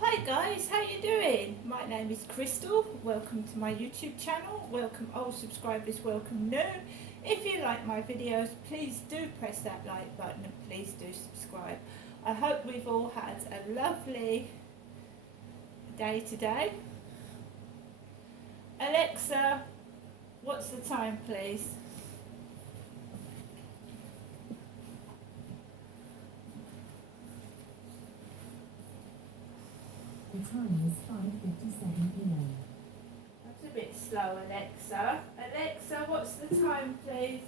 Hi guys, how you doing? My name is Crystal. Welcome to my YouTube channel. Welcome old subscribers, welcome new. If you like my videos, please do press that like button and please do subscribe. I hope we've all had a lovely day today. Alexa, what's the time please? The time is 5:57 p.m. That's a bit slow, Alexa. Alexa, what's the time please?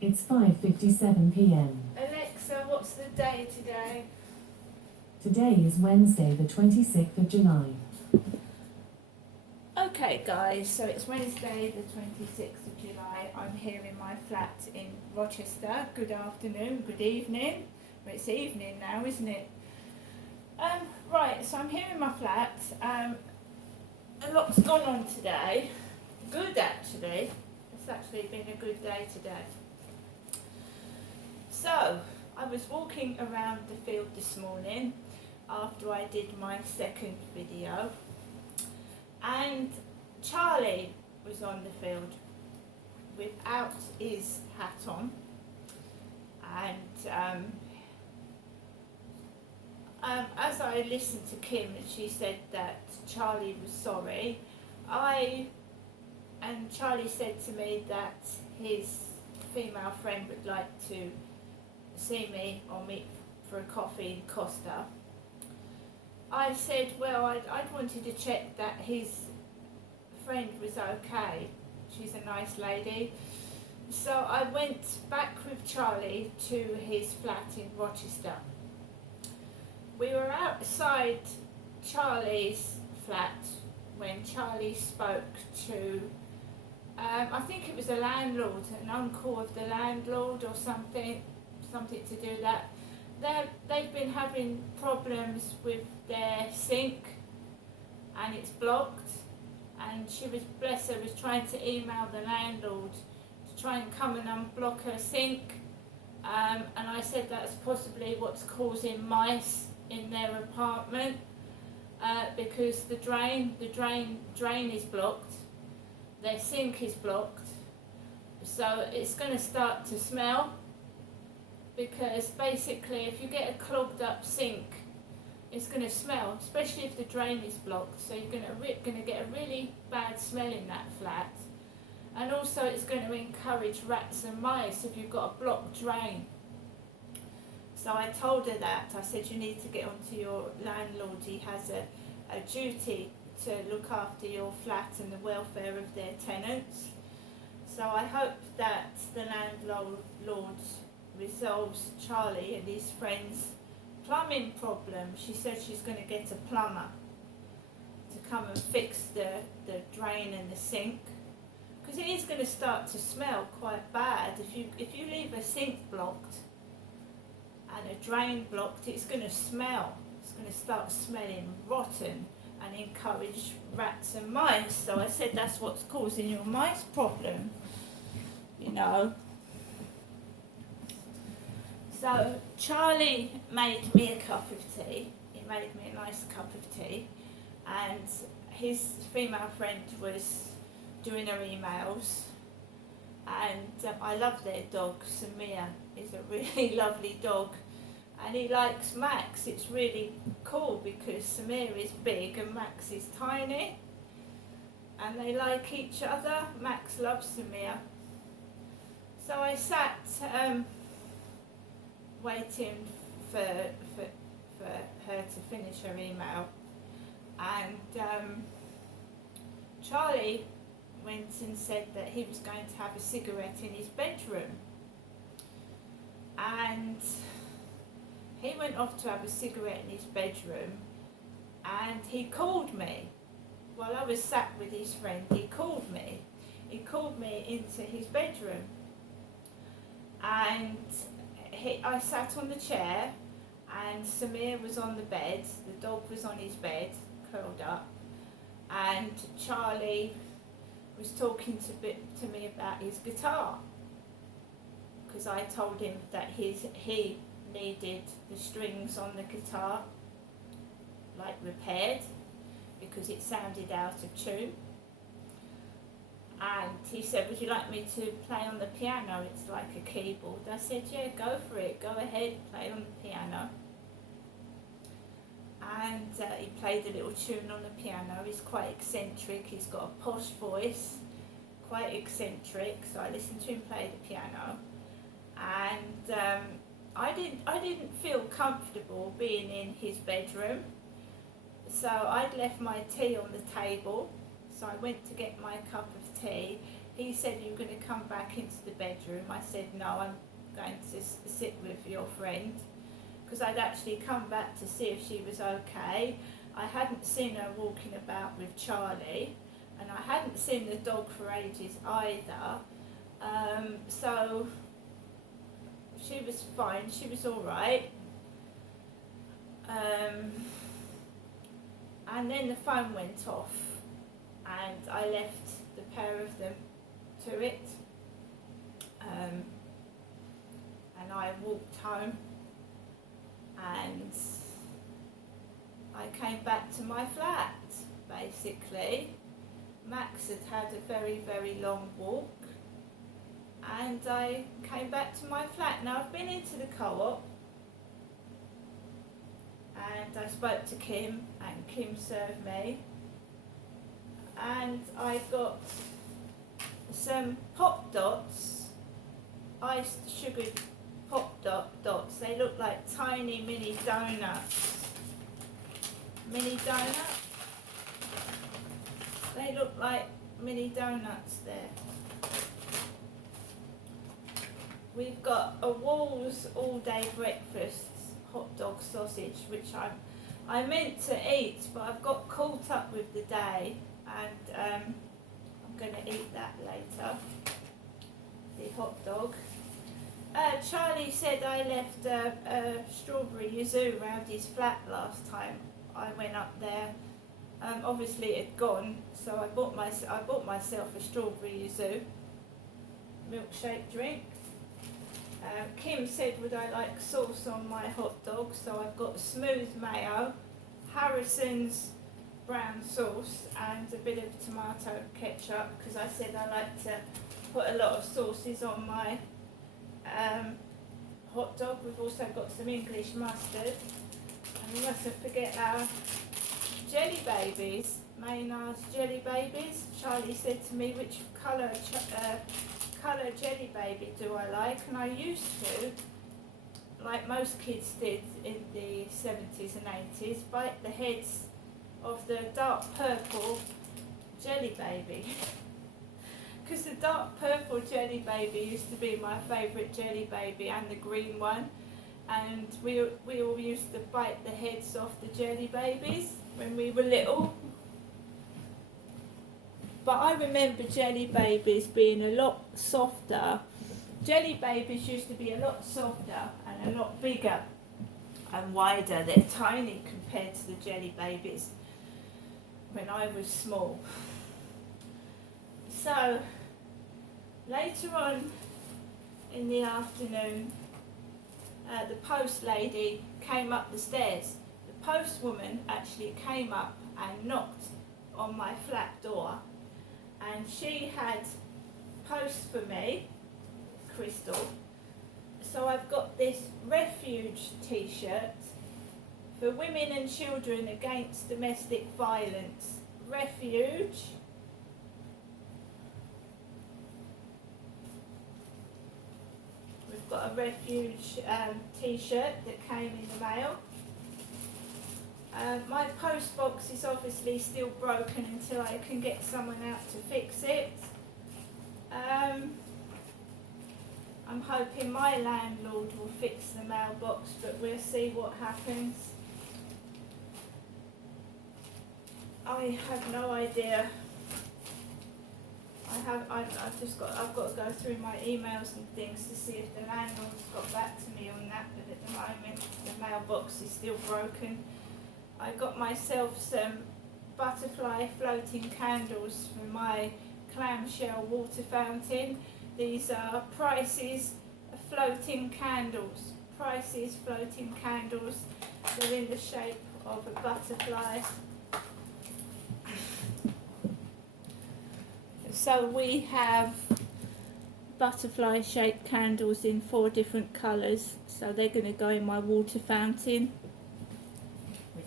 It's 5:57 p.m. Alexa, what's the day today? Today is Wednesday, the 26th of July. Okay guys, so it's Wednesday the 26th of July. I'm here in my flat in Rochester. Good afternoon, good evening. Well, it's evening now, isn't it? Right, so I'm here in my flat. A lot's gone on today. Good actually. It's actually been a good day today. So, I was walking around the field this morning after I did my second video. And Charlie was on the field without his hat on, and as I listened to Kim, she said that Charlie was sorry. And Charlie said to me that his female friend would like to see me or meet for a coffee in Costa. I said, well, I'd wanted to check that his friend was okay. She's a nice lady. So I went back with Charlie to his flat in Rochester. We were outside Charlie's flat when Charlie spoke to, I think it was a landlord, an uncle of the landlord or something to do that. They've been having problems with their sink and it's blocked, and she was, bless her, was trying to email the landlord to try and come and unblock her sink, and I said that's possibly what's causing mice in their apartment, because the drain is blocked, their sink is blocked, so it's going to start to smell. Because basically if you get a clogged up sink, it's going to smell, especially if the drain is blocked. So you're going to get a really bad smell in that flat. And also it's going to encourage rats and mice if you've got a blocked drain. So I told her that. I said you need to get onto your landlord. He has a duty to look after your flat and the welfare of their tenants. So I hope that the landlord resolves Charlie and his friend's plumbing problem. She said she's going to get a plumber to come and fix the drain and the sink, because it is going to start to smell quite bad. If you leave a sink blocked and a drain blocked, it's going to smell. It's going to start smelling rotten and encourage rats and mice. So I said that's what's causing your mice problem, you know. So Charlie made me a cup of tea. He made me a nice cup of tea, and his female friend was doing her emails. And I love their dog. Samir is a really lovely dog, and he likes Max. It's really cool because Samir is big and Max is tiny, and they like each other. Max loves Samir. So I sat waiting for her to finish her email, and Charlie went and said that he was going to have a cigarette in his bedroom, and he went off to have a cigarette in his bedroom, and he called me while I was sat with his friend. He called me into his bedroom, and I sat on the chair, and Samir was on the bed, the dog was on his bed, curled up, and Charlie was talking to me about his guitar, because I told him that he needed the strings on the guitar like repaired because it sounded out of tune. And he said, would you like me to play on the piano? It's like a keyboard. I said, yeah, go for it. Go ahead, play on the piano. And he played a little tune on the piano. He's quite eccentric. He's got a posh voice, quite eccentric. So I listened to him play the piano. And I didn't feel comfortable being in his bedroom. So I'd left my tea on the table. So I went to get my cup of tea. He said, you're going to come back into the bedroom. I said, no, I'm going to sit with your friend. Because I'd actually come back to see if she was okay. I hadn't seen her walking about with Charlie. And I hadn't seen the dog for ages either. So she was fine. She was all right. And then the phone went off. And I left the pair of them to it, and I walked home, and I came back to my flat, basically. Max had had a very, very long walk, and I came back to my flat. Now I've been into the co-op, and I spoke to Kim, and Kim served me. And I got some Pop Dots, iced sugared Pop Dots. They look like tiny mini donuts. Mini donuts? They look like mini donuts there. We've got a Walls all day breakfast hot dog sausage, which I meant to eat, but I've got caught up with the day. And I'm going to eat that later, the hot dog. Charlie said I left a strawberry yuzu around his flat last time I went up there. Obviously it had gone, so I bought myself a strawberry yuzu milkshake drink. Kim said would I like sauce on my hot dog, so I've got smooth mayo, Harrison's brown sauce and a bit of tomato ketchup, because I said I like to put a lot of sauces on my hot dog. We've also got some English mustard, and we mustn't forget our jelly babies, Maynard's jelly babies. Charlie said to me, which colour jelly baby do I like? And I used to, like most kids did in the 70s and 80s, bite the heads of the dark purple jelly baby. Because the dark purple jelly baby used to be my favourite jelly baby, and the green one. And we all used to bite the heads off the jelly babies when we were little. But I remember jelly babies being a lot softer. Jelly babies used to be a lot softer and a lot bigger and wider. They're tiny compared to the jelly babies when I was small. So later on in the afternoon, the post lady came up the stairs. The postwoman actually came up and knocked on my flat door, and she had posts for me, Crystal. So I've got this Refuge t-shirt for women and children against domestic violence. Refuge. We've got a Refuge t-shirt that came in the mail. My post box is obviously still broken until I can get someone out to fix it. I'm hoping my landlord will fix the mailbox, but we'll see what happens. I have no idea. I've got to go through my emails and things to see if the landlord's got back to me on that, but at the moment the mailbox is still broken. I got myself some butterfly floating candles for my clamshell water fountain. These are Price's floating candles. Price's floating candles. They're in the shape of a butterfly. So we have butterfly shaped candles in 4 different colours. So they're going to go in my water fountain, which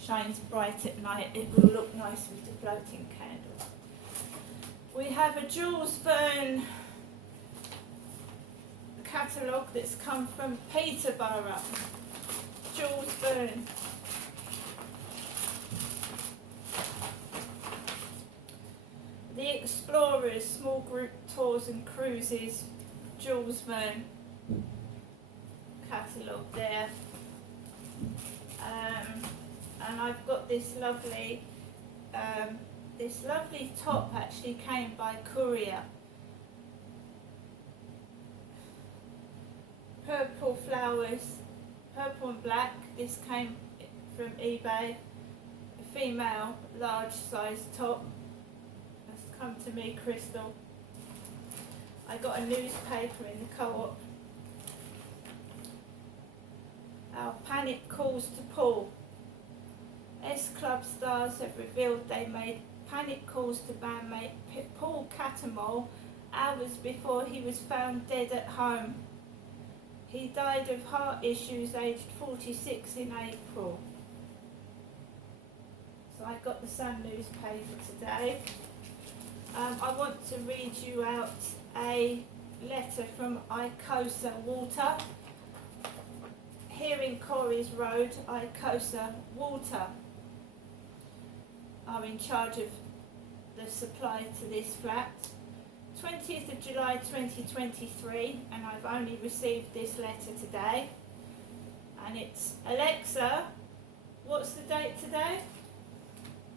shines bright at night. It will look nice with the floating candle. We have a Jules Verne catalogue that's come from Peterborough. Jules Verne. The Explorers, small group tours and cruises, Jules Verne catalogue there. And I've got this lovely top actually came by courier. Purple flowers, purple and black. This came from eBay. A female large size top. That's come to me, Crystal. I got a newspaper in the Co-op. Our Panic Calls to Paul. S-Club stars have revealed they made panic calls to bandmate Paul Catamol hours before he was found dead at home. He died of heart issues aged 46 in April. So I got the Sun newspaper today. I want to read you out a letter from Icosa Water. Here in Corries Road, Icosa Water are in charge of the supply to this flat. 20th of July 2023, and I've only received this letter today. And it's, Alexa, what's the date today?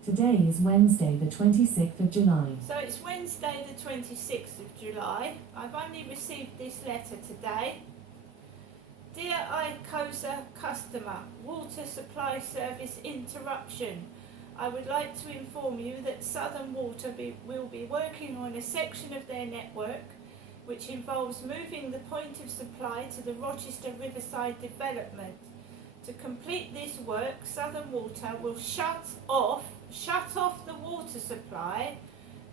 Today is Wednesday, the 26th of July. So it's Wednesday the 26th of July. I've only received this letter today. Dear Icosa customer, water supply service interruption. I would like to inform you that Southern Water will be working on a section of their network which involves moving the point of supply to the Rochester Riverside development. To complete this work, Southern Water will shut off the water supply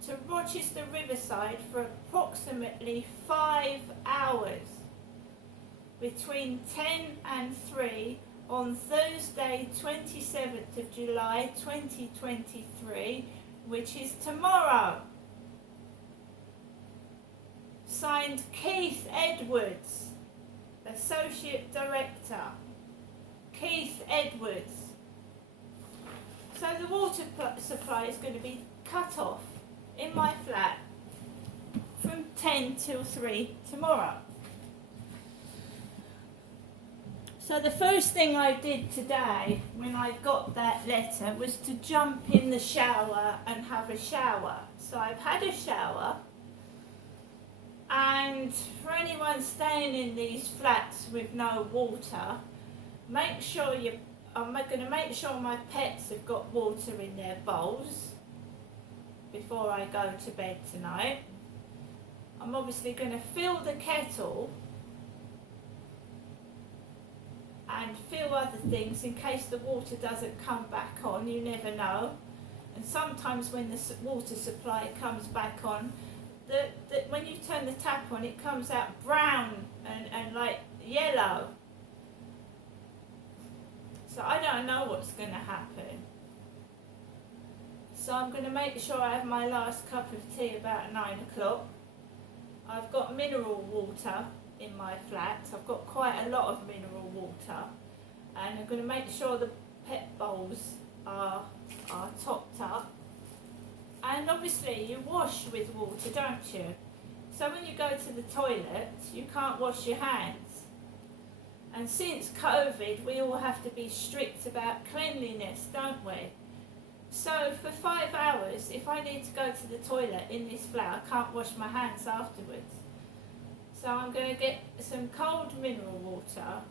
to Rochester Riverside for approximately 5 hours between 10 and 3 on Thursday 27th of July 2023, which is tomorrow. Signed, Keith Edwards, Associate Director. Keith Edwards. So the water supply is going to be cut off in my flat from 10 till 3 tomorrow. So the first thing I did today when I got that letter was to jump in the shower and have a shower. So I've had a shower, and for anyone staying in these flats with no water, make sure I'm going to make sure my pets have got water in their bowls before I go to bed tonight. I'm obviously going to fill the kettle and fill other things in case the water doesn't come back on. You never know. And sometimes when the water supply comes back on, when you turn the tap on, it comes out brown and like yellow. So I don't know what's going to happen. So I'm going to make sure I have my last cup of tea about 9 o'clock. I've got mineral water in my flat. I've got quite a lot of mineral water, and I'm going to make sure the pet bowls are topped up. And obviously you wash with water, don't you? So when you go to the toilet, you can't wash your hands. And since COVID, we all have to be strict about cleanliness, don't we? So for 5 hours, if I need to go to the toilet in this flat, I can't wash my hands afterwards. So I'm going to get some cold mineral water,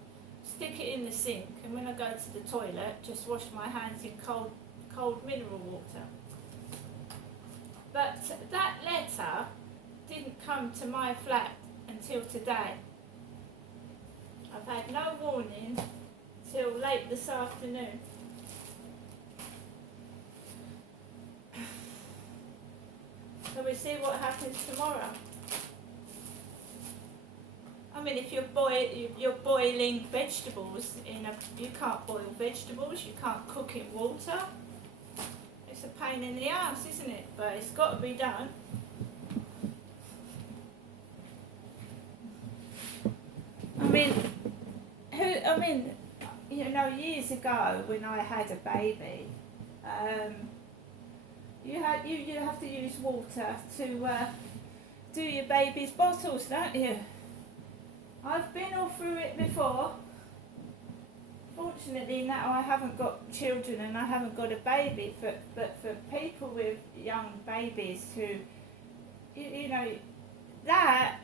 stick it in the sink, and when I go to the toilet, just wash my hands in cold mineral water. But that letter didn't come to my flat until today. I've no warning till late this afternoon. So we see what happens tomorrow. I mean, if you're boiling vegetables you can't boil vegetables, you can't cook in water. It's a pain in the ass, isn't it? But it's got to be done. Years ago when I had a baby, you have to use water to do your baby's bottles, don't you? I've been all through it before. Fortunately now I haven't got children and I haven't got a baby, but for people with young babies who, that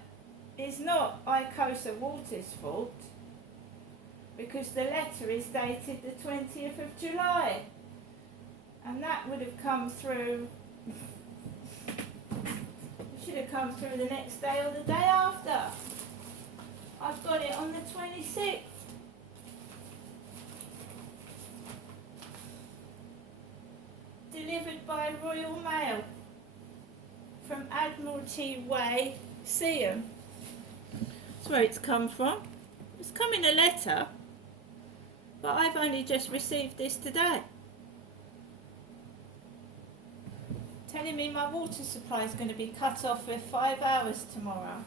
is not Icosa Water's fault, because the letter is dated the 20th of July, and that would have come through, it should have come through the next day or the day after. I've got it on the 26th. Delivered by Royal Mail from Admiralty Way, Seaham. That's where it's come from. It's come in a letter, but I've only just received this today. Telling me my water supply is going to be cut off for 5 hours tomorrow.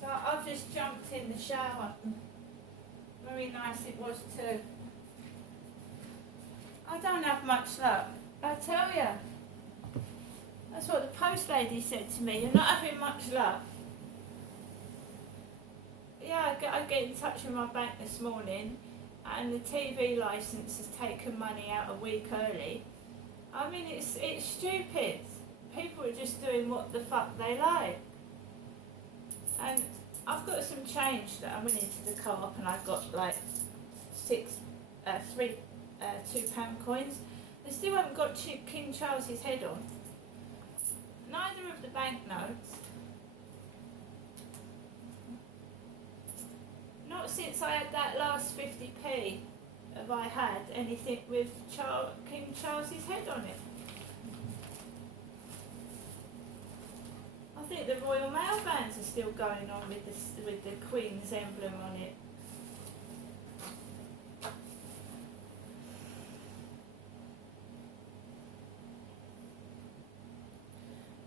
So I've just jumped in the shower. Very nice it was too. I don't have much luck, I tell you. That's what the post lady said to me, you're not having much luck. Yeah, I get in touch with my bank this morning, and the TV licence has taken money out a week early. I mean, it's stupid. People are just doing what the fuck they like. And I've got some change that I went into the co-op and I got like three £2 coins. They still haven't got King Charles's head on. Neither of the banknotes. Not since I had that last 50p have I had anything with King Charles's head on it. I think the Royal Mail vans are still going on with the Queen's emblem on it.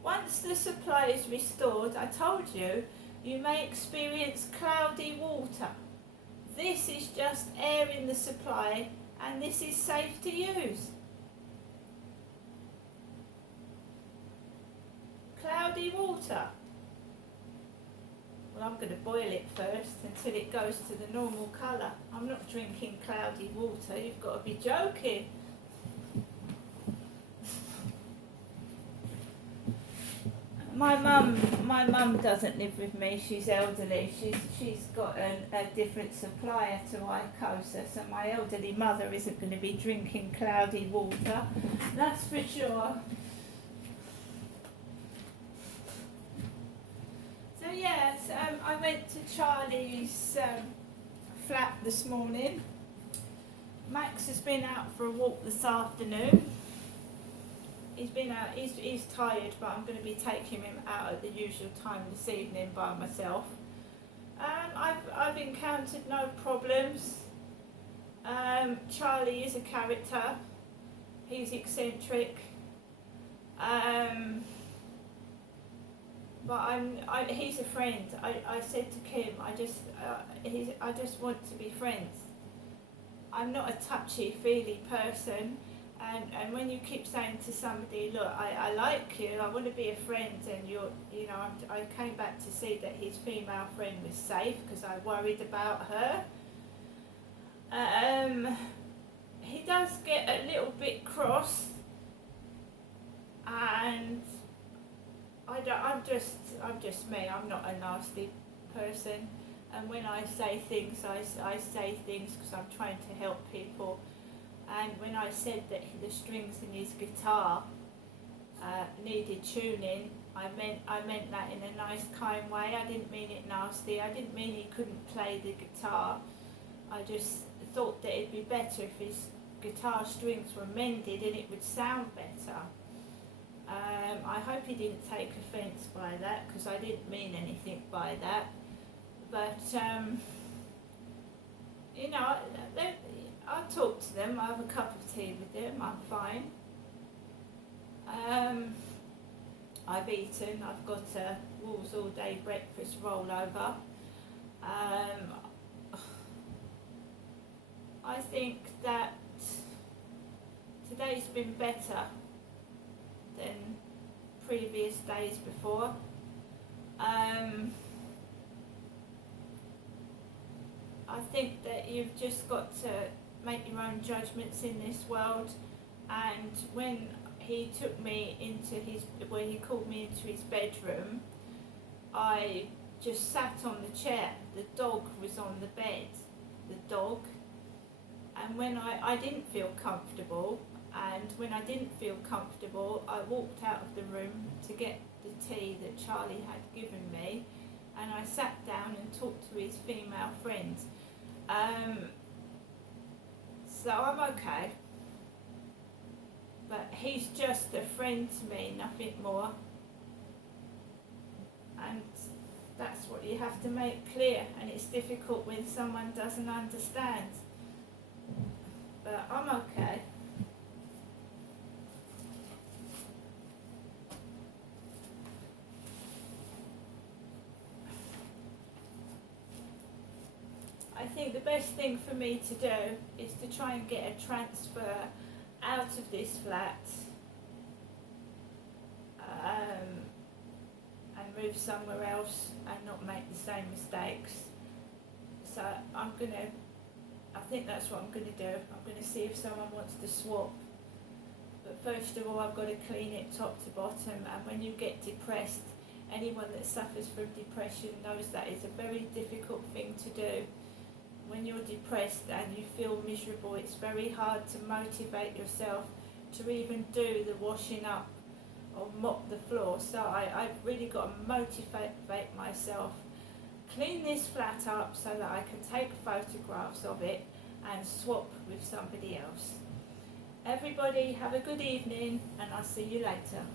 Once the supply is restored, I told you, you may experience cloudy water. This is just air in the supply, and this is safe to use. Cloudy water. Well, I'm going to boil it first until it goes to the normal colour. I'm not drinking cloudy water, you've got to be joking. My mum doesn't live with me, she's elderly. She's got a different supplier to Icosa, so my elderly mother isn't going to be drinking cloudy water, that's for sure. So yes, I went to Charlie's flat this morning. Max has been out for a walk this afternoon. He's been out, he's tired, but I'm going to be taking him out at the usual time this evening by myself. I've encountered no problems. Charlie is a character. He's eccentric. But he's a friend. I said to Kim, I just want to be friends. I'm not a touchy-feely person. And when you keep saying to somebody, look, I like you, I want to be a friend, and I came back to see that his female friend was safe because I worried about her. He does get a little bit cross, and I'm just me. I'm not a nasty person, and when I say things, I say things because I'm trying to help people. And when I said that the strings in his guitar needed tuning, I meant that in a nice, kind way. I didn't mean it nasty. I didn't mean he couldn't play the guitar. I just thought that it'd be better if his guitar strings were mended and it would sound better. I hope he didn't take offence by that, because I didn't mean anything by that. But, you know, I'll talk to them, I'll have a cup of tea with them, I'm fine. I've eaten, I've got a Wolves All Day breakfast rollover. I think that today's been better than previous days before. I think that you've just got to make your own judgments in this world, and when he took me into where he called me into his bedroom, I just sat on the chair. The dog was on the bed, the dog, and when I didn't feel comfortable, and when I didn't feel comfortable, I walked out of the room to get the tea that Charlie had given me, and I sat down and talked to his female friend. So I'm okay, but he's just a friend to me, nothing more, and that's what you have to make clear, and it's difficult when someone doesn't understand, but I'm okay. I think the best thing for me to do is to try and get a transfer out of this flat and move somewhere else and not make the same mistakes. So I think that's what I'm going to do. I'm going to see if someone wants to swap. But first of all, I've got to clean it top to bottom, and when you get depressed, anyone that suffers from depression knows that is a very difficult thing to do. When you're depressed and you feel miserable, it's very hard to motivate yourself to even do the washing up or mop the floor. So I've really got to motivate myself, clean this flat up so that I can take photographs of it and swap with somebody else. Everybody have a good evening, and I'll see you later.